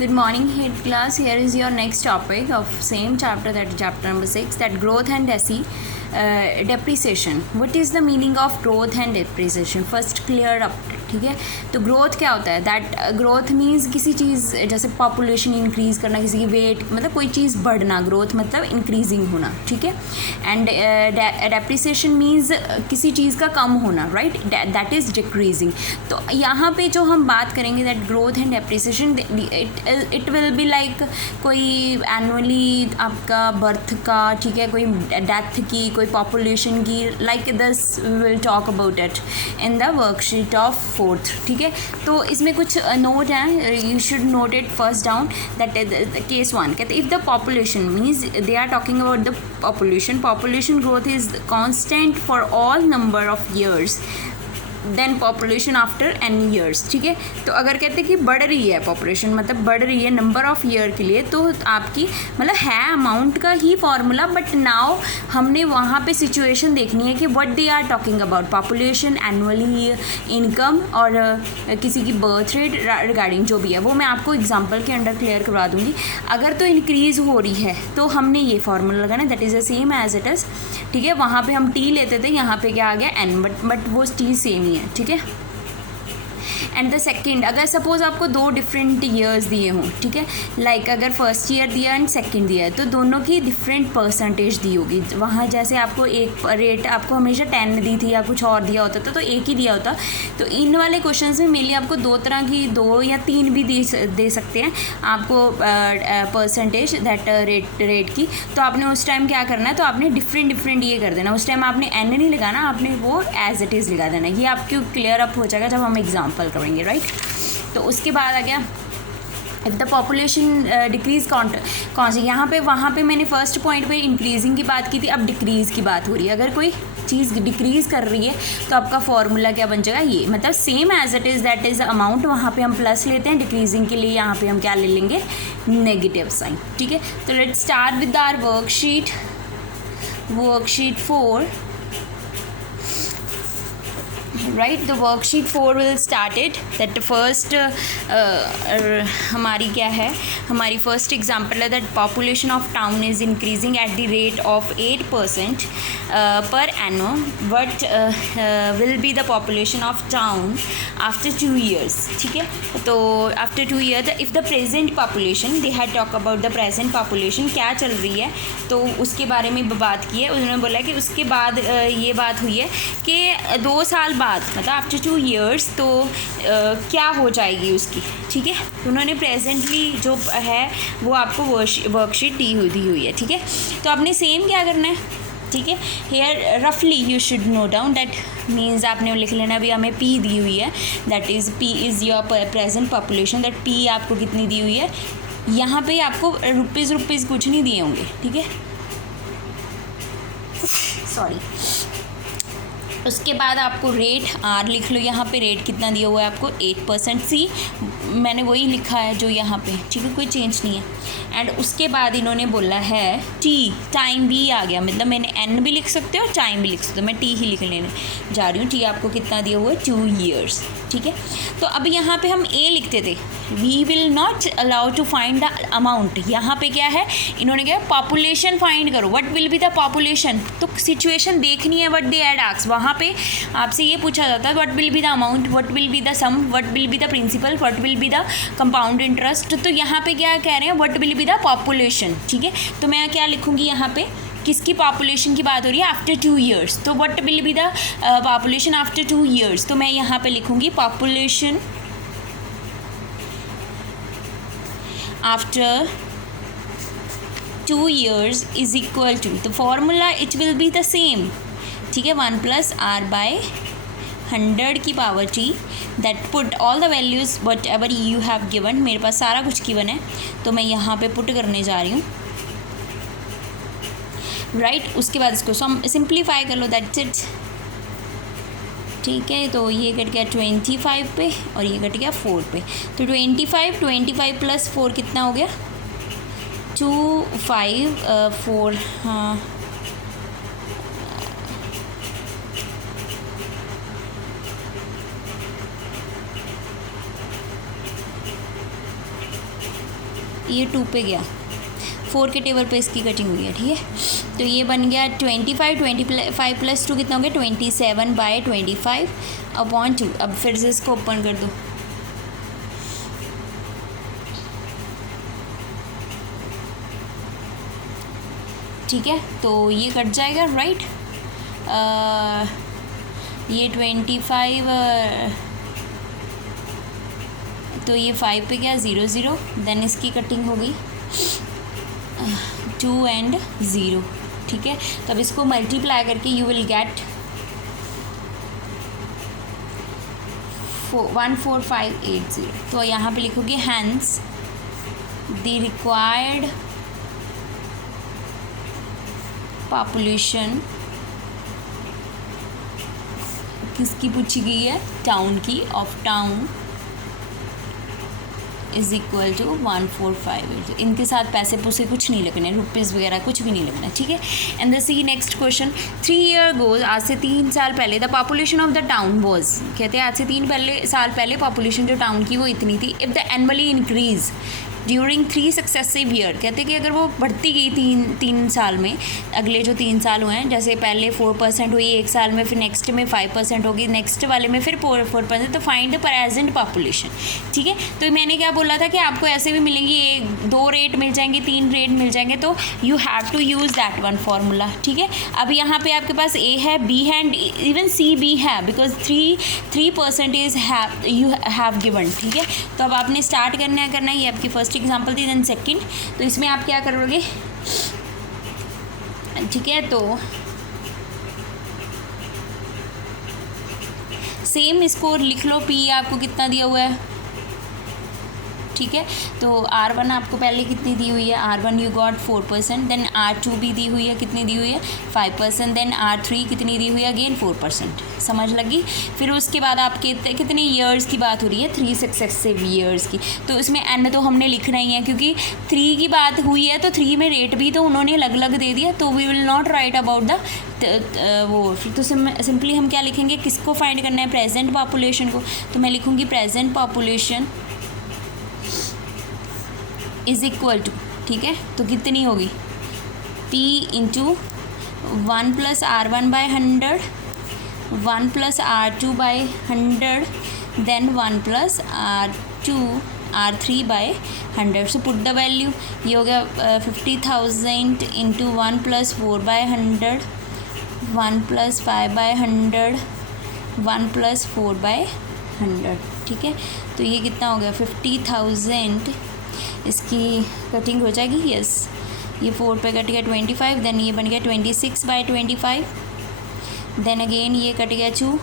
Good morning, head class. Here is your next topic of same chapter, that is chapter number 6, that growth and depreciation. What is the meaning of growth and depreciation? First clear up. ठीक है, तो growth क्या होता है? That growth means किसी चीज़, जैसे population increase करना, किसी की वेट, मतलब कोई चीज़ बढ़ना, ग्रोथ मतलब इंक्रीजिंग होना, ठीक है. एंड डेप्रिसिएशन मीन्स किसी चीज़ का कम होना, राइट, दैट इज़ डिक्रीजिंग. तो यहाँ पे जो हम बात करेंगे that growth and depreciation, it will be like कोई एनुअली आपका बर्थ का, ठीक है, कोई डेथ की, कोई पॉपुलेशन की, like this we will talk about it in the worksheet of 4th. ठीक है, तो इसमें कुछ नोट हैं, you should note it first down. That case 1 कहते if the population means they are talking about the population growth is constant for all number of years then population after n years. ठीक है, तो अगर कहते हैं कि बढ़ रही है पॉपुलेशन, मतलब बढ़ रही है नंबर ऑफ ईयर के लिए, तो आपकी मतलब है अमाउंट का ही फॉर्मूला, बट नाउ हमने वहाँ पे सिचुएशन देखनी है कि what they are talking about, population, annually income और किसी की बर्थ रेट रिगार्डिंग जो भी है वो मैं आपको एग्जाम्पल के अंडर क्लियर करवा दूँगी. अगर तो इंक्रीज़ हो रही है तो हमने ये फार्मूला लगाना, that is the same as it is. ठीक है, वहाँ पे हम टी लेते थे, यहाँ पे क्या आ गया एन, बट वो टी सेम ही है. ठीक है, एंड द सेकेंड, अगर सपोज आपको 2 डिफरेंट ईयर्स दिए हों, ठीक है, लाइक अगर फर्स्ट ईयर दिया एंड सेकेंड दिया है, तो दोनों की डिफरेंट परसेंटेज दी होगी. वहाँ जैसे आपको एक रेट आपको हमेशा 10 दी थी या कुछ और दिया होता था, तो एक ही दिया होता. तो इन वाले क्वेश्चंस में मेनली आपको 2 तरह की, 2 या 3 भी दे सकते हैं आपको परसेंटेज दैट रेट की. तो आपने उस टाइम क्या करना है, तो आपने डिफरेंट ये कर देना. उस टाइम आपने एन नहीं लगाना, आपने वो एज इट इज़ लगा देना. ये आपको क्लियर अप हो जाएगा जब हम एग्जाम्पल करेंगे, राइट. तो उसके बाद आ गया इफ़ द पॉपुलेशन डिक्रीज कौन सी, यहाँ पे वहाँ पे मैंने फर्स्ट पॉइंट पे इंक्रीजिंग की बात की थी, अब डिक्रीज़ की बात हो रही है. अगर कोई चीज़ डिक्रीज़ कर रही है तो आपका फॉर्मूला क्या बन जाएगा, ये मतलब same as it is, that is amount. वहाँ पे हम प्लस लेते हैं, डिक्रीजिंग के लिए यहाँ पे हम क्या ले लेंगे, नेगेटिव साइन. ठीक है, तो let start with our worksheet 4. Right, the worksheet 4 will started that first हमारी क्या है, हमारी फर्स्ट एग्जांपल है that population of town is increasing at the rate of 8% per annum. But will be the population of town after 2 years. ठीक है, तो after 2 years if the present population, they had talk about the present population क्या चल रही है, तो उसके बारे में बात की है. उन्होंने बोला कि उसके बाद ये बात हुई है कि 2 साल बाद, मतलब आफ्टर 2 years, तो क्या हो जाएगी उसकी. ठीक है, तो उन्होंने प्रेजेंटली जो है वो आपको वर्कशीट दी हुई है. ठीक है, तो आपने सेम क्या करना है. ठीक है, हेयर रफली you should note down, that means आपने लिख लेना. अभी हमें पी दी हुई है, that is P is your present population, that P आपको कितनी दी हुई है. यहाँ पे आपको रुपीज़ कुछ नहीं दिए होंगे. ठीक है, सॉरी. उसके बाद आपको रेट आर लिख लो, यहाँ पे रेट कितना दिया हुआ है आपको, 8%. सी मैंने वही लिखा है जो यहाँ पे, ठीक है, कोई चेंज नहीं है. एंड उसके बाद इन्होंने बोला है टी, टाइम भी आ गया, मतलब मैंने एन भी लिख सकते हो और टाइम भी लिख सकते हो, मैं टी ही लिख लेने जा रही हूँ. टी आपको कितना दिया हुआ है, 2 years. ठीक है, तो अब यहाँ पे हम ए लिखते थे, we will not allow to find the amount. यहाँ पे क्या है, इन्होंने क्या, पॉपुलेशन फाइंड करो, what will be the population. तो सिचुएशन देखनी है, व्हाट दे एड आस्क. वहाँ पे आपसे ये पूछा जाता है what will be the amount, what will be the sum, what will be the principal, what will be the compound interest. तो यहाँ पे क्या कह रहे हैं, what will be the population. ठीक है, तो मैं क्या लिखूँगी यहाँ पे, किसकी पॉपुलेशन की बात हो रही है, आफ्टर 2 years. तो what will be the population after 2 years. तो मैं यहाँ पे लिखूँगी population after 2 years is equal to, the formula it will be the same. ठीक है, 1 + r/100 की power t, that put all the values whatever you have given. मेरे पास सारा कुछ गिवन है, तो मैं यहाँ पे पुट करने जा रही हूँ. राइट, उसके बाद इसको सिंप्लीफाई कर लो, दैट्स इट. ठीक है, तो ये कट गया 25 पे और ये कट गया 4 पे. तो 25 + 4 कितना हो गया, 2 5 4. हाँ, ये 2 पे गया, 4 के टेबल पे इसकी कटिंग हुई है, ठीक है। तो ये बन गया 25 प्लस 2 कितना हो गया 27/25/2। अब फिर से इसको ओपन कर दो, ठीक है। तो ये कट जाएगा, राइट। ये 25 तो ये 5 पे गया 0 0, देन इसकी कटिंग होगी 2 and 0, ठीक है। तो अब इसको मल्टीप्लाई करके यू विल गेट 14580। तो यहाँ पे लिखोगे हैंस द रिक्वायर्ड पॉपुलेशन किसकी पूछी गई है, टाउन की, of town is equal to 14580। इनके साथ पैसे पूसे कुछ नहीं लगने, रुपीज़ वगैरह कुछ भी नहीं लगना, ठीक है। And the see next question, 3 year goes, आज से 3 साल पहले, the population of the town was, कहते हैं आज से 3 साल पहले पॉपुलेशन जो टाउन की वो इतनी थी। If the annually increase during 3 successive year, कहते हैं कि अगर वो बढ़ती गई तीन साल में, अगले जो 3 साल हुए हैं, जैसे पहले 4% हुई एक साल में, फिर नेक्स्ट में 5% होगी, नेक्स्ट वाले में फिर 4%, तो फाइंड द प्रेजेंट पॉपुलेशन, ठीक है। तो मैंने क्या बोला था कि आपको ऐसे भी मिलेंगी, 2 रेट मिल जाएंगे, 3 रेट मिल जाएंगे, तो you have to use that one formula, ठीक है। अब यहाँ पे आपके पास ए है, बी है एंड इवन सी बी है, बिकॉज 3% यू हैव गिवन, ठीक है। तो अब आपने स्टार्ट करना है, ये आपकी फर्स्ट एग्जाम्पल थी, देन सेकंड। तो इसमें आप क्या करोगे, ठीक है। तो सेम इसको लिख लो, पी आपको कितना दिया हुआ है, ठीक है। तो R1 आपको पहले कितनी दी हुई है, R1 you got 4%, then R2 भी दी हुई है, कितनी दी हुई है 5%, देन R3 कितनी दी हुई है, अगेन 4%, समझ लगी। फिर उसके बाद आपके कितने ईयर्स की बात हो रही है, 3 सक्सेसिव ईयर्स की। तो इसमें एन तो हमने लिखना ही है, क्योंकि 3 की बात हुई है, तो 3 में रेट भी तो उन्होंने अलग अलग दे दिया, तो we will not write about the वो। तो सिंपली हम क्या लिखेंगे, किसको फाइंड करना है, प्रेजेंट पॉपुलेशन को। तो मैं लिखूँगी present population is equal to, ठीक है। तो कितनी होगी, P into 1 + R1/100, 1 + R2/100, then 1 + R3/100। So put the value, ये हो गया 50,000 इंटू 1 + 4/100, 1 + 5/100, 1 + 4/100, ठीक है। तो ये कितना हो गया 50,000, इसकी कटिंग हो जाएगी, यस। ये 4 पे कट गया 25, देन ये बन गया 26/25, देन अगेन ये कट गया 2,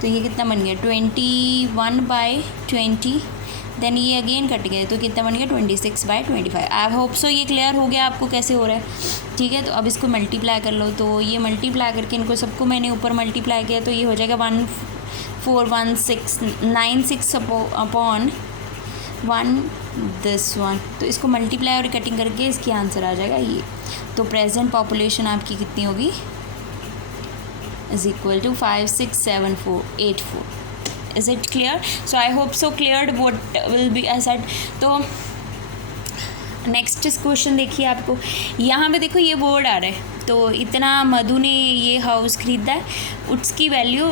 तो ये कितना बन गया 21/20, देन ये अगेन कट गया, तो कितना बन गया 26/25। आई होप सो ये क्लियर हो गया आपको कैसे हो रहा है, ठीक है। तो अब इसको मल्टीप्लाई कर लो, तो ये मल्टीप्लाई करके इनको सबको मैंने ऊपर मल्टीप्लाई किया, तो ये हो जाएगा 141696 अपॉन 1 दिस वन। तो इसको मल्टीप्लाई और कटिंग करके इसकी आंसर आ जाएगा ये। तो प्रेजेंट पॉपुलेशन आपकी कितनी होगी, is equal to 567484। Is it clear? So I hope so cleared what will be I said. तो नेक्स्ट क्वेश्चन देखिए, आपको यहाँ पे देखो ये वर्ड आ रहा है, तो इतना मधु ने ये हाउस खरीदा है, उसकी value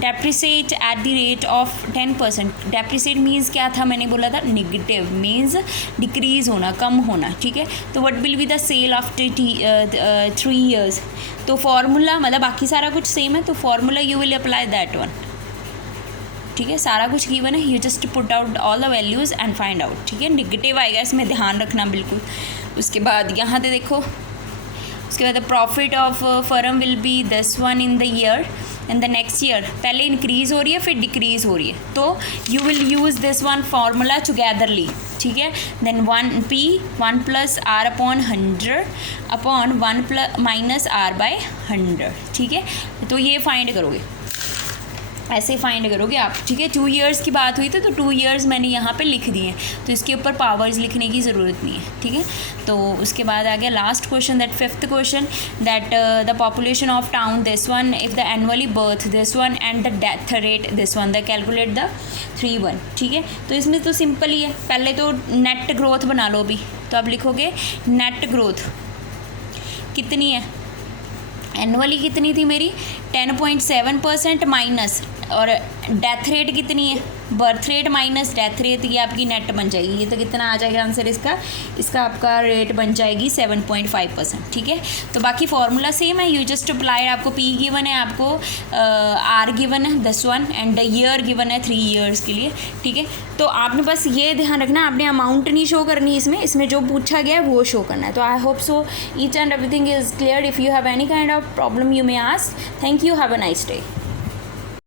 depreciate eight the rate of 10%। Depreciate means क्या था, मैंने बोला था निगेटिव मीन्स डिक्रीज़ होना, कम होना, ठीक है। तो what will be the sale after 3 years. तो फॉर्मूला मतलब बाकी सारा कुछ सेम है, तो formula you will apply that one, ठीक है। सारा कुछ गिवन है, you just put out all the values and find out, ठीक है। नेगेटिव आएगा इसमें, ध्यान रखना बिल्कुल। उसके बाद यहाँ पे देखो, उसके बाद the profit of firm will be this one in the year and the next year. पहले इंक्रीज़ हो रही है फिर डिक्रीज़ हो रही है, तो you will use this one formula togetherly, ठीक है। देन 1 + R/100 अपॉन 1 - R/100, ठीक है। तो ये फाइंड करोगे, ऐसे फाइंड करोगे आप, ठीक है। 2 ईयर्स की बात हुई थी तो 2 ईयर्स मैंने यहाँ पे लिख दिए, तो इसके ऊपर पावर्स लिखने की ज़रूरत नहीं है, ठीक है। तो उसके बाद आ गया last question, that 5th question, that the population of town this one, if the annually birth this one and the death rate this one, the calculate the 3 1, ठीक है। तो इसमें तो सिंपल ही है, पहले तो नेट ग्रोथ बना लो अभी, तो आप लिखोगे नेट ग्रोथ कितनी है, एनुअली कितनी थी मेरी 10.7% माइनस, और डेथ रेट कितनी है, birth rate minus death rate, ये आपकी नेट बन जाएगी। ये तो कितना आ जाएगा आंसर इसका आपका रेट बन जाएगी 7.5%, ठीक है। तो बाकी फार्मूला सेम है, यू जस्ट अप्लाइड, आपको पी गिवन है, आपको आर गिवन है 10 एंड द ईयर गिवन है 3 ईयर्स के लिए, ठीक है। तो आपने बस ये ध्यान रखना, आपने अमाउंट नहीं शो करनी इसमें जो पूछा गया है वो शो करना है। तो आई hope so each and everything is clear. If you have any kind of problem you may ask. Thank you, have a nice day.